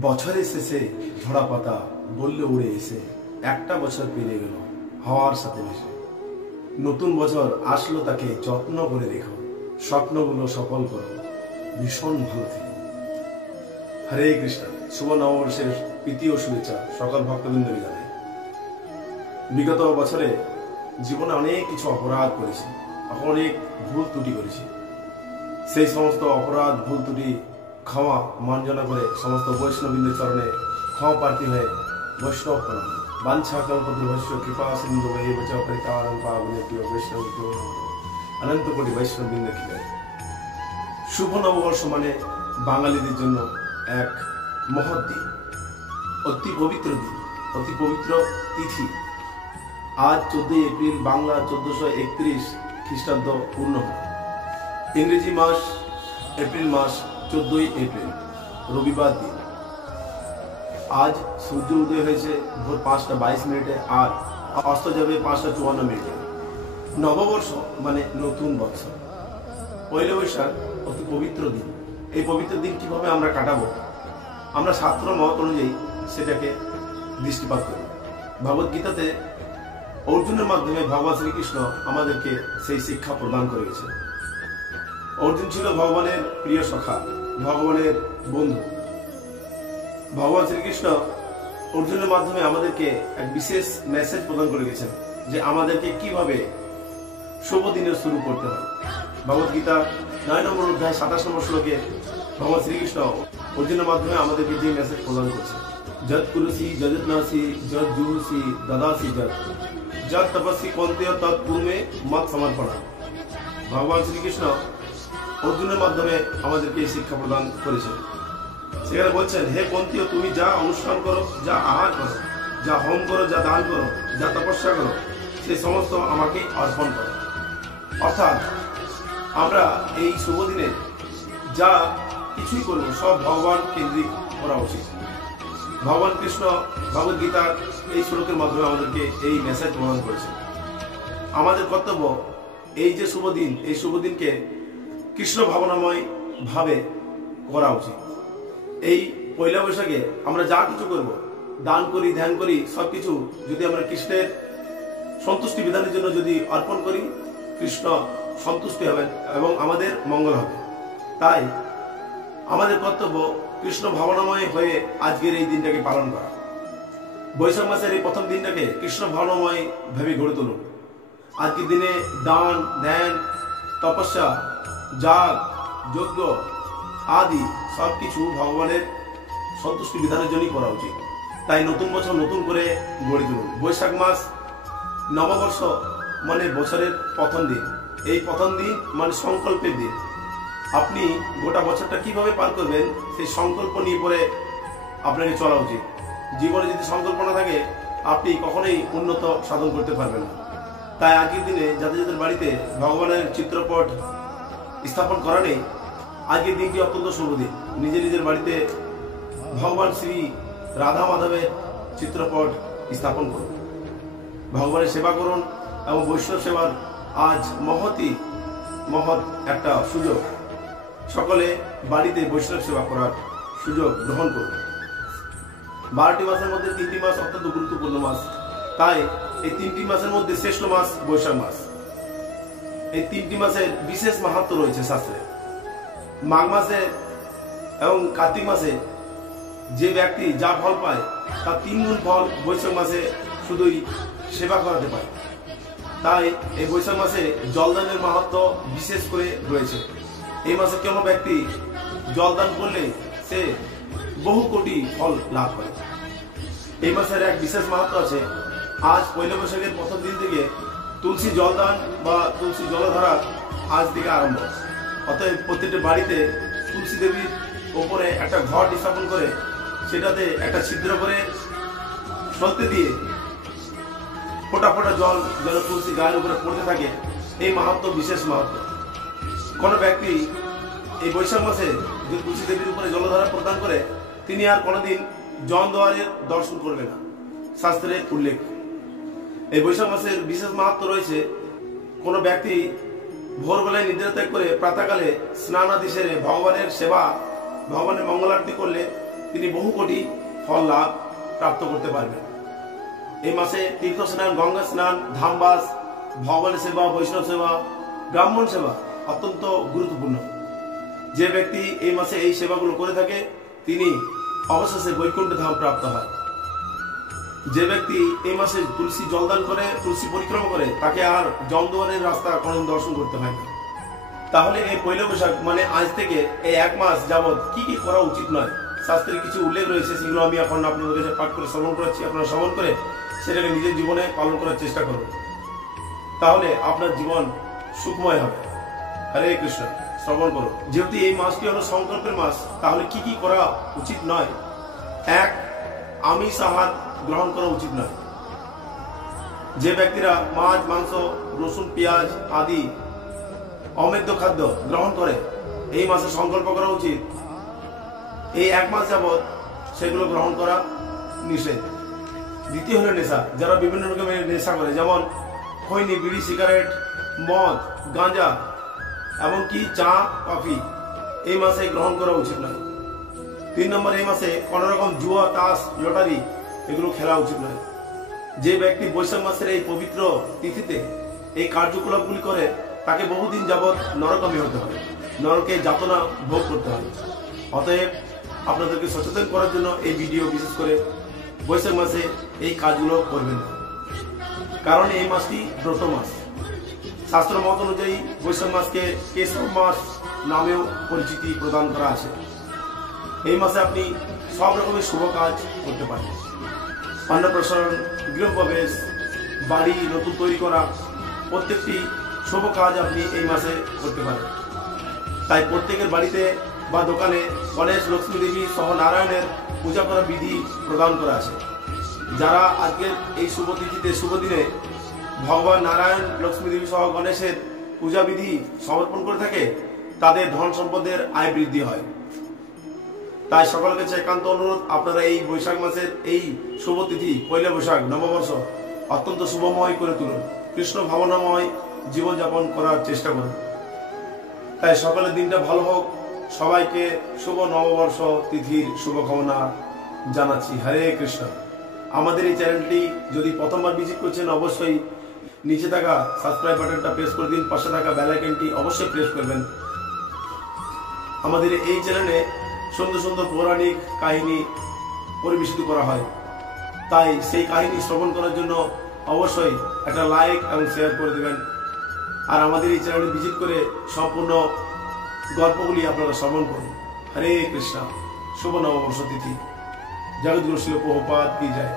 বছরের শেষে ঝরা পাতা বললে উড়ে এসে একটা বছর পেরিয়ে গেল হাওয়ার সাথে মিশে। নতুন বছর আসলো, তাকে যত্ন করে রেখো, স্বপ্নগুলো সফল করো, ভীষণ ভালো থেকো। হরে কৃষ্ণ। শুভ নববর্ষের প্রীতি ও শুভেচ্ছা সকল ভক্তবৃন্দকে জানাই। বিগত বছরে জীবনে অনেক কিছু অপরাধ করেছি, অনেক ভুল ত্রুটি করেছি। সেই সমস্ত অপরাধ ভুল ত্রুটি ক্ষমা মার্জনা করে সমস্ত বৈষ্ণববৃন্দের চরণে ক্ষমা প্রার্থী হয়ে বৈষ্ণব প্রণাম। বাঞ্ছা কল্পতরুভ্যশ্চ কৃপা সিন্ধু এব চ পতিতানাং পাবনেভ্যো বৈষ্ণবেভ্যো নমঃ। অনন্ত কোটি বৈষ্ণববৃন্দ কি গায়। শুভ নববর্ষ মানে বাঙালিদের জন্য এক মহৎ দিন, অতি পবিত্র দিন, অতি পবিত্র তিথি। আজ 14 এপ্রিল, বাংলা 1431 খ্রিস্টাব্দ পূর্ণ হল। ইংরেজি মাস এপ্রিল মাস 14 এপ্রিল, রবিবার দিন। আজ সূর্য উদয় হয়েছে ভোর 5টা 22 মিনিটে আর অস্ত যাবে 5টা 54 মিনিটে। নববর্ষ মানে নতুন বছর। পয়লা বৈশাখ অতি পবিত্র দিন। এই পবিত্র দিন কিভাবে আমরা কাটাবো, আমরা শাস্ত্র মত অনুযায়ী সেটাকে দৃষ্টিপাত করি। ভগবদ্গীতাতে অর্জুনের মাধ্যমে ভগবান শ্রীকৃষ্ণ আমাদেরকে সেই শিক্ষা প্রদান করে গেছে। অর্জুন ছিল ভগবানের প্রিয় সখা, ভগবানের বন্ধু। ভগবান শ্রীকৃষ্ণ অর্জুনের মাধ্যমে আমাদেরকে এক বিশেষ মেসেজ প্রদান করে গেছেন যে আমাদেরকে কিভাবে শুভ দিনের শুরু করতে হয়। ভগবদ্গীতা 9 নম্বর অধ্যায় 27 নম্বর শ্লোকে ভগবান শ্রীকৃষ্ণ অর্জুনের মাধ্যমে আমাদেরকে যে মেসেজ প্রদান করছে, যৎ কুরুষি যজৎনাসি যৎ জুহুষি দদাসি যৎ তপস্বি কন্তেয় তৎ কুরুমে মত সমর্পণা। ভগবান শ্রীকৃষ্ণ অর্জুনের মাধ্যমে আমাদেরকে এই শিক্ষা প্রদান করেছেন। সেখানে বলছেন, হে কন্তীয়, তুমি যা অনুষ্ঠান করো, যা আহার করো, যা হোম করো, যা দান করো, যা তপস্যা করো, সেই সমস্ত আমাকে অর্পণ করো। অর্থাৎ আমরা এই শুভ দিনে যা কিছুই করবো সব ভগবান কেন্দ্রিক করা উচিত। ভগবান কৃষ্ণ ভগবদ্গীতার এই শ্লোকের মাধ্যমে আমাদেরকে এই মেসেজ প্রদান করেছেন। আমাদের কর্তব্য এই যে শুভ দিন, এই শুভ দিনকে কৃষ্ণ ভাবনাময় ভাবে করা উচিত। এই পয়লা বৈশাখে আমরা যা কিছু করব, দান করি, ধ্যান করি, সবকিছু যদি আমরা কৃষ্ণের সন্তুষ্টি বিধানের জন্য যদি অর্পণ করি, কৃষ্ণ সন্তুষ্টি হবেন এবং আমাদের মঙ্গল হবে। তাই আমাদের কর্তব্য কৃষ্ণ ভাবনাময় হয়ে আজকের এই দিনটাকে পালন করা। বৈশাখ মাসের এই প্রথম দিনটাকে কৃষ্ণ ভাবনাময় ভেবে গড়ে তুলুন। আজকের দিনে দান, ধ্যান, তপস্যা, যাগ, যজ্ঞ আদি সবকিছু ভগবানের সন্তুষ্টি বিধানের জন্যই করা উচিত। তাই নতুন বছর নতুন করে গড়ে তুলুন। বৈশাখ মাস নববর্ষ মানে বছরের প্রথম দিন। এই প্রথম দিন মানে সংকল্পের দিন। আপনি গোটা বছরটা কিভাবে পার করবেন সেই সংকল্প নিয়ে পরে আপনাকে চলা উচিত। জীবনে যদি সংকল্প না থাকে আপনি কখনোই উন্নত সাধন করতে পারবেন না। তাই আগের দিনে যাদের যাদের বাড়িতে ভগবানের চিত্রপট স্থাপন করা নেই, আজকের দিনটি অত্যন্ত শুভ দিন। নিজের নিজের বাড়িতে ভগবান শ্রী রাধা মাধবের চিত্রপট স্থাপন করুন, ভগবানের সেবা করুন এবং বৈষ্ণব সেবার আজ মহৎ একটা সুযোগ। সকলে বাড়িতে বৈষ্ণব সেবা করার সুযোগ গ্রহণ করুন। 12টি মাসের মধ্যে 3টি মাস অত্যন্ত গুরুত্বপূর্ণ মাস। তাই এই 3টি মাসের মধ্যে শ্রেষ্ঠ মাস বৈশাখ মাস। এই 3টি মাসের বিশেষ মাহাত্ম্য রয়েছে শাস্ত্রে। মাঘ মাসে এবং কার্তিক মাসে যে ব্যক্তি যা ফল পায় তার 3 গুণ ফল বৈশাখ মাসে শুধুই সেবা করাতে পারে। তাই এই বৈশাখ মাসে জলদানের মাহাত্ম্য বিশেষ করে রয়েছে। এই মাসে কোনো ব্যক্তি জলদান করলে সে বহু কোটি ফল লাভ করে। এই মাসের এক বিশেষ মাহাত্ম্য আছে। আজ পয়লা বৈশাখের প্রথম দিন থেকে তুলসী জলদান বা তুলসী জলধারা আজ থেকে আরম্ভ। অতএব প্রত্যেকটা বাড়িতে তুলসী দেবীর ওপরে একটা ঘট স্থাপন করে সেটাতে একটা ছিদ্র করে সলতে দিয়ে ফোটা ফোটা জল যেন তুলসী গায়ের উপরে পড়তে থাকে। এই মাহাত্ম্য বিশেষ মাহাত্ম্য। কোনো ব্যক্তি এই বৈশাখ মাসে যে তুলসী দেবীর উপরে জলধারা প্রদান করে তিনি আর কোনোদিন জন দুয়ারের দর্শন করবে না, শাস্ত্রে উল্লেখ। এই বৈশাখ মাসের বিশেষ মাহাত্ম্য রয়েছে। কোনো ব্যক্তি ভোরবেলায় নিদ্রা ত্যাগ করে প্রাতঃকালে স্নান আদি সেরে ভগবানের সেবা, ভগবানের মঙ্গল আরতি করলে তিনি বহু কোটি ফল লাভ প্রাপ্ত করতে পারবেন। এই মাসে তীর্থ স্নান, গঙ্গা স্নান, ধামবাস, ভগবানের সেবা, বৈষ্ণব সেবা, ব্রাহ্মণ সেবা অত্যন্ত গুরুত্বপূর্ণ। যে ব্যক্তি এই মাসে এই সেবাগুলো করে থাকে তিনি অবশেষে বৈকুণ্ঠ ধাম প্রাপ্ত হয়। যে ব্যক্তি এই মাসে তুলসী জলদান করে, তুলসী পরিক্রমা করে, তাকে আর জমদুয়ারের রাস্তা কোনো দর্শন করতে হয় না। তাহলে এই পয়লা বৈশাখ মানে আজ থেকে এই এক মাস যাবৎ কি কি করা উচিত নয়, শাস্ত্রে কিছু উল্লেখ রয়েছে, সেগুলো আমি এখন আপনাদের কাছে পাঠ করে শ্রবণ করাচ্ছি। আপনারা শ্রবণ করে সেটাকে নিজের জীবনে পালন করার চেষ্টা করুন, তাহলে আপনার জীবন সুখময় হবে। হরে কৃষ্ণ। শ্রবণ করুন। যেহেতু এই মাসটি হলো সংকল্পের মাস, তাহলে কি কি করা উচিত নয়? এক, আমিষ আহার গ্রহণ করা উচিত নয়। যে ব্যক্তিরা মাছ, মাংস, রসুন, পেঁয়াজ আদি অমেদ্য খাদ্য গ্রহণ করে এই মাসে সংকল্প করা উচিত এই এক মাস যাবৎ সেগুলো গ্রহণ করা নিষেধ। দ্বিতীয় হলো নেশা। যারা বিভিন্ন রকমের নেশা করে, যেমন খৈনি, বিড়ি, সিগারেট, মদ, গাঁজা, এমনকি চা, কফি এই মাসে গ্রহণ করা উচিত নয়। 3 নম্বর, এই মাসে কোন রকম জুয়া, তাস, লটারি এগুলো খেলা উচিত নয়। যে ব্যক্তি বৈশাখ মাসের এই পবিত্র তিথিতে এই কার্যকলাপগুলি করে তাকে বহুদিন যাবৎ নরকামী হতে হয়, নরকে যাতনা ভোগ করতে হয়। অতএব আপনাদেরকে সচেতন করার জন্য এই ভিডিও, বিশেষ করে বৈশাখ মাসে এই কাজগুলো করবেন না, কারণ এই মাসটি ব্রত মাস। শাস্ত্র মত অনুযায়ী বৈশাখ মাসকে কেশব মাস নামেও পরিচিতি প্রদান করা আছে। এই মাসে আপনি সব রকমের শুভ কাজ করতে পারেন। অন্নপ্রাশন, গৃহপ্রবেশ, বাড়ি নতুন তৈরি করা, প্রত্যেকটি শুভ কাজ আপনি এই মাসে করতে পারেন। তাই প্রত্যেকের বাড়িতে বা দোকানে গণেশ, লক্ষ্মী দেবী সহ নারায়ণের পূজা করার বিধি প্রদান করা আছে। যারা আজকের এই শুভ তিথিতে, শুভ দিনে ভগবান নারায়ণ, লক্ষ্মী দেবী সহ গণেশের পূজা বিধি সমর্পণ করে থাকে, তাদের ধন সম্পদের আয় বৃদ্ধি হয়। তাই সকলের কাছে একান্ত অনুরোধ, আপনারা এই বৈশাখ মাসের এই শুভ তিথি পয়লা বৈশাখ নববর্ষ অত্যন্ত শুভময় করে তুলুন, কৃষ্ণ ভাবনাময় জীবনযাপন করার চেষ্টা করুন। তাই সকালের দিনটা ভালো হোক। সবাইকে শুভ নববর্ষ তিথির শুভকামনা জানাচ্ছি। হরে কৃষ্ণ। আমাদের এই চ্যানেলটি যদি প্রথমবার ভিজিট করছেন, অবশ্যই নিচে থাকা সাবস্ক্রাইব বাটনটা প্রেস করে দিন, পাশে থাকা বেল আইকনটি অবশ্যই প্রেস করবেন। আমাদের এই চ্যানেলে সুন্দর সুন্দর পৌরাণিক কাহিনী পরিবেশিত করা হয়, তাই সেই কাহিনী শ্রবণ করার জন্য অবশ্যই একটা লাইক এবং শেয়ার করে দেবেন। আর আমাদের এই চ্যানেলে ভিজিট করে সম্পূর্ণ গল্পগুলি আপনারা শ্রবণ করুন। হরে কৃষ্ণ। শুভ নববর্ষ তিথি। জগৎগুরু শিল প্রভুপাদ কি জয়।